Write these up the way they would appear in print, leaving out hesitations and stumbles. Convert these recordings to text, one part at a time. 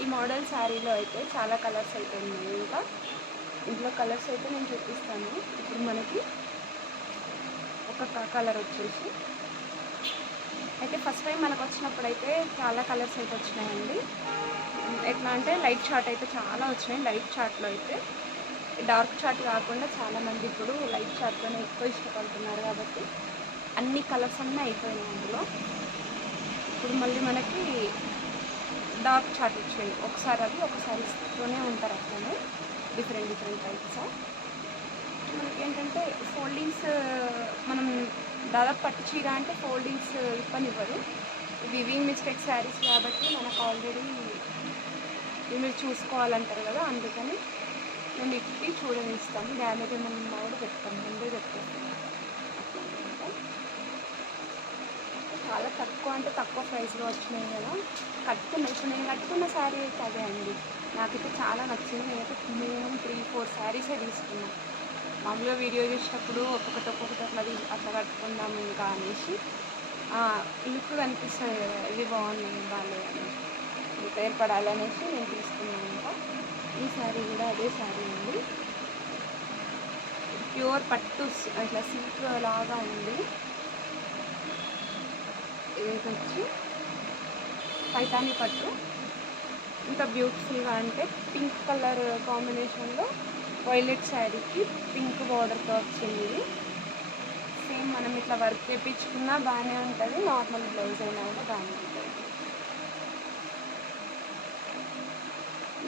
ఈ మోడల్ శారీలో అయితే చాలా కలర్స్ అయితే ఉన్నాయి. ఇంకా ఇందులో కలర్స్ అయితే నేను చూపిస్తాను. ఇప్పుడు మనకి ఒక కలర్ వచ్చేసి అయితే ఫస్ట్ టైం మనకు వచ్చినప్పుడు అయితే చాలా కలర్స్ అయితే వచ్చినాయండి. ఎట్లా అంటే లైట్ చార్ట్ అయితే చాలా వచ్చినాయి. లైట్ చార్ట్లో అయితే డార్క్ చార్ట్ కాకుండా చాలామంది ఇప్పుడు లైట్ చార్ట్లోనే ఎక్కువ ఇష్టపడుతున్నారు కాబట్టి అన్ని కలర్స్ అన్నీ అయిపోయినాయి అందులో. ఇప్పుడు మళ్ళీ మనకి డార్క్ చార్ట్ వచ్చాయి. ఒకసారి అది ఒకసారి ఇస్తూనే ఉంటారు అట్లనే డిఫరెంట్ టైప్స్. మనకి ఏంటంటే ఫోల్డింగ్స్ మనం దాదాపు పట్టు చీర అంటే ఫోల్డింగ్స్ ఇవ్వనివ్వరు. వివింగ్ మిస్టేక్ శారీస్ కాబట్టి మనకు ఆల్రెడీ మీరు చూసుకోవాలంటారు కదా, అందుకని మేము ఇప్పి చూడనిస్తాము. డ్యామేజ్ ఏమన్నా కూడా చెప్తాము, ముందే చెప్తాము. చాలా తక్కువ అంటే తక్కువ ప్రైస్లో వచ్చినాయి కదా ఇప్పుడు నేను కట్టుకున్న శారీ అయితే అదే అండి. నాకైతే చాలా నచ్చింది. నేనైతే మినిమం 3-4 శారీసే తీసుకున్నాను. మామూలుగా వీడియో చేసేటప్పుడు ఒక్కొక్కటి అట్లా కట్టుకుందాం ఇంకా అనేసి లుక్ కనిపిస్తుంది కదా, ఇది బాగున్నాయి బాగాలేదని ఏర్పడాలనేసి నేను తీసుకున్నాను. ఇంకా ఈ శారీ కూడా అదే శారీ అండి. ప్యూర్ పట్టు ఇట్లా సిల్క్ లాగా ఉంది. ఇది వచ్చి పైతాని పట్టు. ఇంత బ్యూటిఫుల్గా అంటే పింక్ కలర్ కాంబినేషన్లో వైలెట్ శారీకి పింక్ బార్డర్తో వచ్చింది. ఇది సేమ్ మనం ఇట్లా వర్క్ చేయించుకున్నా బాగానే ఉంటుంది, నార్మల్ బ్లౌజ్ అయినా కూడా బాగానే ఉంటుంది.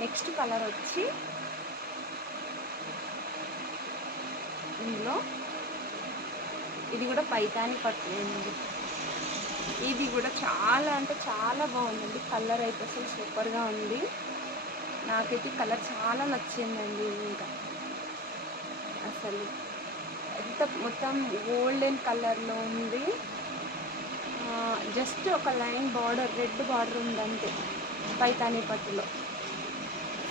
నెక్స్ట్ కలర్ వచ్చి ఇందులో ఇది కూడా పైతాని పట్టు ఉంది. ఇది కూడా చాలా అంటే చాలా బాగుందండి. కలర్ అయితే అసలు సూపర్గా ఉంది. నాకైతే కలర్ చాలా నచ్చిందండి. ఇంకా అసలు ఎంత మొత్తం గోల్డెన్ కలర్లో ఉంది. జస్ట్ ఒక లైన్ బార్డర్, రెడ్ బార్డర్ ఉందంటే పైతాని పట్టులో.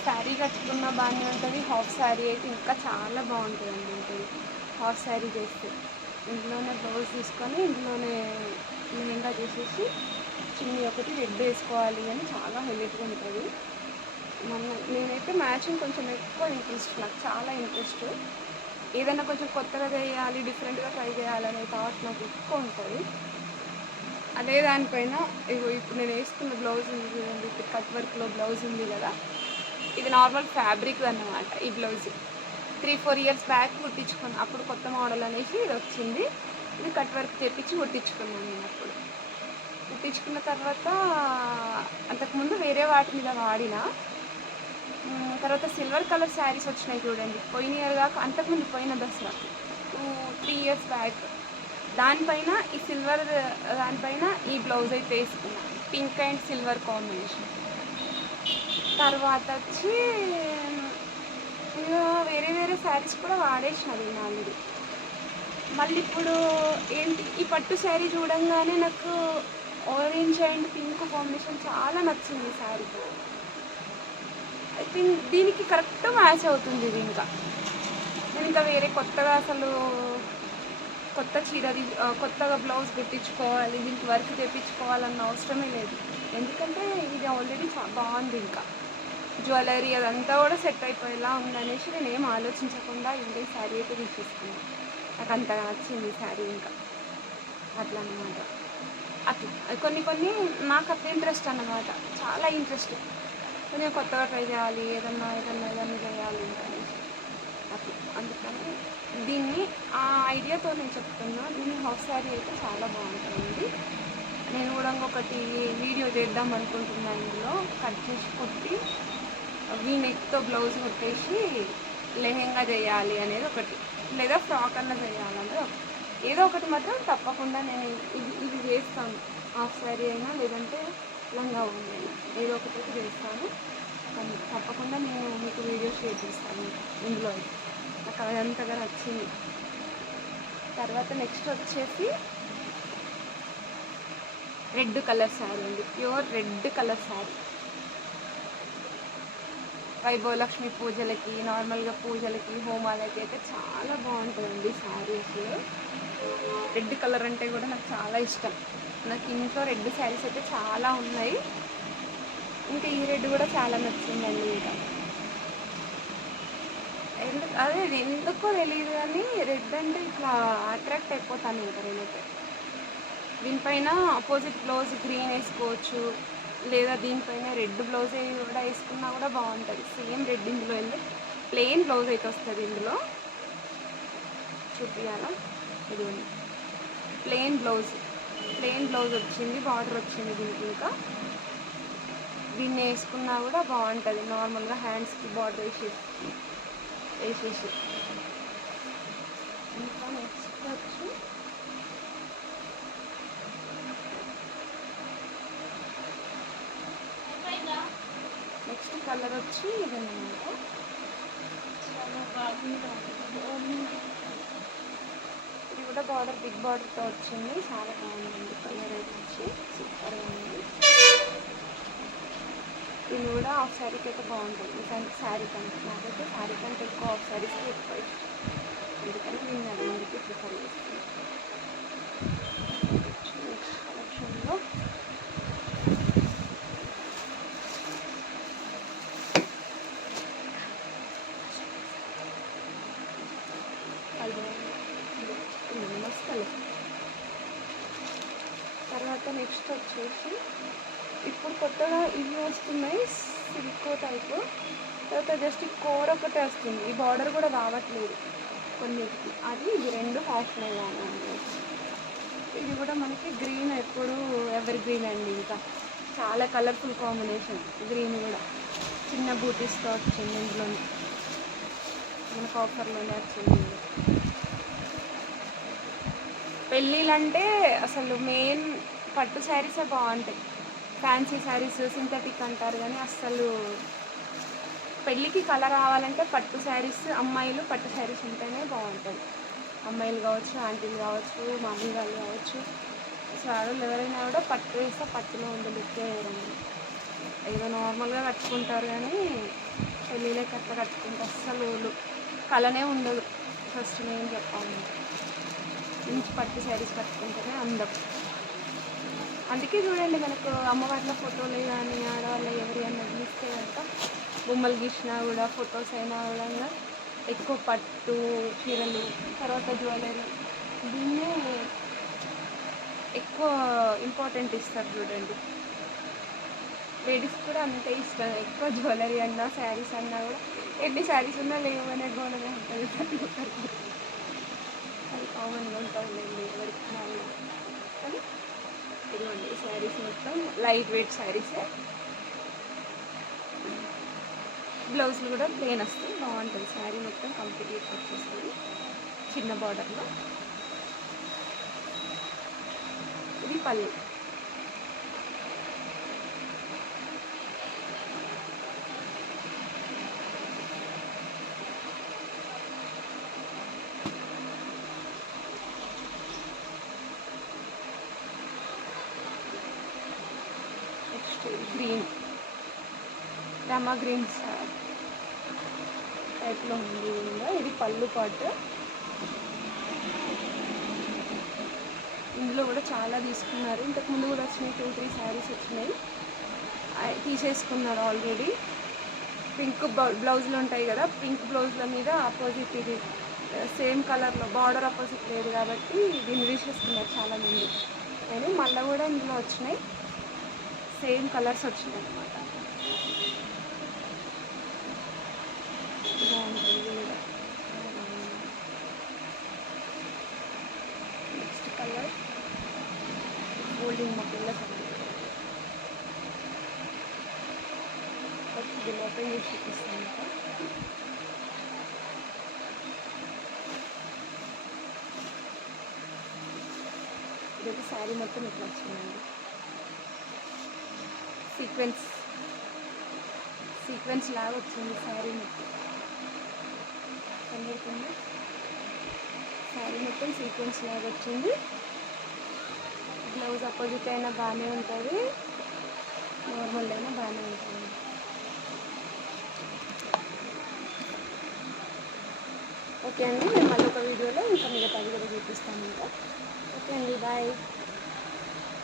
శారీ కట్టుకున్న బాగానే ఉంటుంది. హాఫ్ శారీ అయితే ఇంకా చాలా బాగుంటుందండి. ఉంటుంది హాఫ్ శారీ చేస్తే ఇంట్లోనే బ్లౌజ్ తీసుకొని ఇంట్లోనే లెహంగా చేసేసి చిన్ని ఒకటి రెడ్ వేసుకోవాలి అని చాలా హైలైట్గా ఉంటుంది. నేనైతే మ్యాచింగ్ కొంచెం ఎక్కువ ఇంట్రెస్ట్, నాకు చాలా ఇంట్రెస్ట్. ఏదైనా కొంచెం కొత్తగా చేయాలి, డిఫరెంట్గా ట్రై చేయాలనే థాట్ నాకు ఎక్కువ ఉంటుంది. అదే దానిపైన ఇప్పుడు నేను వేసుకున్న బ్లౌజ్ ఉంది చూడండి, కట్ వర్క్లో బ్లౌజ్ ఉంది కదా, ఇది నార్మల్ ఫ్యాబ్రిక్ అన్నమాట. ఈ బ్లౌజ్ 3-4 ఇయర్స్ బ్యాక్ కుట్టించుకున్నాను. అప్పుడు కొత్త మోడల్ అనేసి ఇది వచ్చింది. ఇది కట్ వర్క్ చేపించి కుట్టించుకున్నాను నేను. అప్పుడు కుట్టించుకున్న తర్వాత అంతకుముందు వేరే వాటి మీద వాడిన తర్వాత సిల్వర్ కలర్ శారీస్ వచ్చినాయి చూడండి. పోయిన ఇయర్ కాక అంతకుముందు పోయిన దసరా 2-3 ఇయర్స్ బ్యాక్, దానిపైన ఈ సిల్వర్ దానిపైన ఈ బ్లౌజ్ అయితే వేసుకున్నాను, పింక్ అండ్ సిల్వర్ కాంబినేషన్. తర్వాత వచ్చి వేరే వేరే శారీస్ కూడా వాడేసినది నేను ఆల్రెడీ. మళ్ళీ ఇప్పుడు ఏంటి, ఈ పట్టు శారీ చూడంగానే నాకు ఆరెంజ్ అండ్ పింక్ కాంబినేషన్ చాలా నచ్చింది. ఈ శారీ ఐ థింక్ దీనికి కరెక్ట్ మ్యాచ్ అవుతుంది. ఇది నేను ఇంకా వేరే కొత్తగా అసలు కొత్త చీరది కొత్తగా బ్లౌజ్ పెట్టించుకోవాలి, దీనికి వర్క్ తెప్పించుకోవాలన్న అవసరమే లేదు. ఎందుకంటే ఇది ఆల్రెడీ బాగుంది. ఇంకా జ్యువెలరీ అదంతా కూడా సెట్ అయిపోయేలా ఉందనేసి నేను ఏం ఆలోచించకుండా ఇంకే శారీ అయితే తీసేసుకున్నాను. నాకు అంతగా నచ్చింది శారీ. ఇంకా అట్లా అన్నమాట. అట్లా కొన్ని నాకు అట్లా ఇంట్రెస్ట్ అన్నమాట, చాలా ఇంట్రెస్ట్. కొంచెం కొత్తగా ట్రై చేయాలి, ఏదన్నా చేయాలి అనేసి అట్లా. అందుకని దీన్ని ఆ ఐడియాతో నేను చెప్తున్నా. దీన్ని హాఫ్ శారీ అయితే చాలా బాగుంటుంది. నేను కూడా ఇంకొకటి వీడియో చేద్దాం అనుకుంటున్నా. ఇందులో కట్ చేసి కుట్టి వీ నెక్తో బ్లౌజ్ కుట్టేసి లెహెంగా చేయాలి అనేది ఒకటి, లేదా ఫ్రాక్ అన్న చేయాలనేది ఏదో ఒకటి మాత్రం తప్పకుండా నేను ఇది చేస్తాను. హాఫ్ శారీ అయినా లేదంటే లంగా ఉంది, ఏదో ఒకటి చేస్తాను. తప్పకుండా నేను మీకు వీడియో షేర్ చేస్తాను. ఇందులో నాకు అదంతగా నచ్చింది. తర్వాత నెక్స్ట్ వచ్చేసి రెడ్ కలర్ శారీ అండి. Pure red colour sari. Vaibhavalakshmi పూజలకి, నార్మల్గా పూజలకి, హోమాలకి అయితే చాలా బాగుంటుందండి శారీ. అసలు రెడ్ కలర్ అంటే కూడా నాకు చాలా ఇష్టం. నాకు ఇంట్లో రెడ్ శారీస్ అయితే చాలా ఉన్నాయి. ఇంకా ఈ రెడ్ కూడా చాలా నచ్చిందండి. ఇంకా అదే ఎందుకో తెలియదు కానీ రెడ్ అంటే ఇట్లా అట్రాక్ట్ అయిపోతాను ఇంకా నేనైతే. దీనిపైన ఆపోజిట్ బ్లౌజ్ గ్రీన్ వేసుకోవచ్చు, లేదా దీనిపైన రెడ్ బ్లౌజ్ కూడా వేసుకున్నా కూడా బాగుంటుంది. సేమ్ రెడ్ ఇందులో వెళ్ళి ప్లెయిన్ బ్లౌజ్ అయితే వస్తుంది. ఇందులో చూపించాలా, ఇది ప్లెయిన్ బ్లౌజ్ వచ్చింది, బార్డర్ వచ్చింది దీనికి. ఇంకా దీన్ని వేసుకున్నా కూడా బాగుంటుంది. నార్మల్గా హ్యాండ్స్కి బార్డర్ వేసేసి ఇంకా నెక్స్ట్ వచ్చి నెక్స్ట్ కలర్ వచ్చి ఇదన్నమాట. చాలా బాగుంది. ఇది కూడా బార్డర్ బిగ్ బార్డర్తో వచ్చింది, చాలా బాగుంది. కలర్ అయితే వచ్చి సూపర్గా ఉంది. ఇది కూడా హాఫ్ శారీకి అయితే బాగుంటుంది. ఇలాంటి శారీ కంటే నాకైతే శారీ కంటే ఎక్కువ హాఫ్ శారీస్కి ఎక్కువ ఇష్టం, అందుకని నేను అది ఎందుకు ప్రిఫర్ చేస్తాను. నెక్స్ట్ కలెక్షన్లో తర్వాత నెక్స్ట్ వచ్చేసి ఇప్పుడు కొత్తగా ఇవి వస్తున్నాయి, సిల్కో టైపు. తర్వాత జస్ట్ ఈ కోర్ ఒకటే వస్తుంది, ఈ బార్డర్ కూడా రావట్లేదు కొన్నిటికి. అది ఇది రెండు ఫ్యాషన్ అయ్యానండి. ఇది కూడా మనకి గ్రీన్ ఎప్పుడు ఎవర్ గ్రీన్ అండి. ఇంకా చాలా కలర్ఫుల్ కాంబినేషన్. గ్రీన్ కూడా చిన్న బూటీస్తో వచ్చింది, ఇందులోనే మనకు ఆఫర్లోనే వచ్చింది. పెళ్ళిళ్ళంటే అసలు మెయిన్ పట్టు శారీసే బాగుంటాయి. ఫ్యాన్సీ శారీస్ సింథటిక్ అంటారు కానీ అస్సలు పెళ్ళికి కలర్ రావాలంటే పట్టు శారీస్, అమ్మాయిలు పట్టు శారీస్ ఉంటేనే బాగుంటుంది. అమ్మాయిలు కావచ్చు, ఆంటీలు కావచ్చు, మమ్మీ వాళ్ళు కావచ్చు, అసలు ఆడవాళ్ళు ఎవరైనా కూడా పట్టు వేస్తే పట్టులో ఉండే లుక్కే వేరండి. ఏదో నార్మల్గా కట్టుకుంటారు కానీ పెళ్ళిళ్ళకి అట్లా కట్టుకుంటే అస్సలు కలనే ఉండదు. ఫస్ట్ నేను చెప్పాలి, మంచి పట్టు శారీస్ కట్టుకుంటేనే అందం. అందుకే చూడండి, మనకు అమ్మవార్ల ఫోటోలు కానీ ఆడవాళ్ళు ఎవరి అన్న గీస్తే కనుక బొమ్మలు గీసినా కూడా ఫొటోస్ అయినా కూడా ఎక్కువ పట్టు చీరలు, తర్వాత జ్యువెలరీ, దీన్నే ఎక్కువ ఇంపార్టెంట్ ఇస్తారు చూడండి. లేడీస్ కూడా అంతే ఇస్తారు, ఎక్కువ జ్యువెలరీ అన్నా శారీస్ అన్నా కూడా ఎన్ని శారీస్ ఉన్నా లేవు అనే గోడగా ఉంటుంది. అది కామన్గా ఉంటుంది ఎవరికి కూడా. కానీ ఇదిగోండి శారీస్ మొత్తం లైట్ వెయిట్ శారీసే, బ్లౌజులు కూడా ప్లెయిన్ వస్తాయి, బాగుంటుంది. శారీ మొత్తం కంప్లీట్గా వచ్చేస్తుంది చిన్న బార్డర్లో. ఇది పళ్ళు. గ్రీన్ రమా గ్రీన్ టైప్లో ఉంది. ఇది పళ్ళు పాటు. ఇందులో కూడా చాలా తీసుకున్నారు, ఇంతకుముందు కూడా వచ్చినాయి, 2-3 శారీస్ వచ్చినాయి, తీసేసుకున్నారు ఆల్రెడీ. పింక్ బ్లౌజులు ఉంటాయి కదా, పింక్ బ్లౌజుల మీద ఆపోజిట్ ఇది సేమ్ కలర్లో బార్డర్ ఆపోజిట్ లేదు కాబట్టి దీన్ని తీసేసుకున్నారు చాలామంది. కానీ మళ్ళీ కూడా ఇందులో వచ్చినాయి, సేమ్ కలర్స్ వచ్చినాయి అన్నమాట. నెక్స్ట్ కలర్ గోల్డెన్ మొక్కల్లో ఇది ఓపెన్ చేసి చూపిస్తాను. ఇదైతే శారీ మొత్తం ఇట్లా వచ్చిందండి. సీక్వెన్స్ లాగా వచ్చింది శారీ మొత్తం. కనబడుతుంది, శారీ మొత్తం సీక్వెన్స్ లాగా వచ్చింది. బ్లౌజ్ అపోజిట్ అయినా బాగానే ఉంటుంది, నార్మల్ అయినా బాగానే ఉంటుంది. ఓకే అండి, నేను మళ్ళీ ఒక వీడియోలో ఇంకా మిగతా కూడా చూపిస్తాను. ఇంకా ఓకే అండి, బాయ్.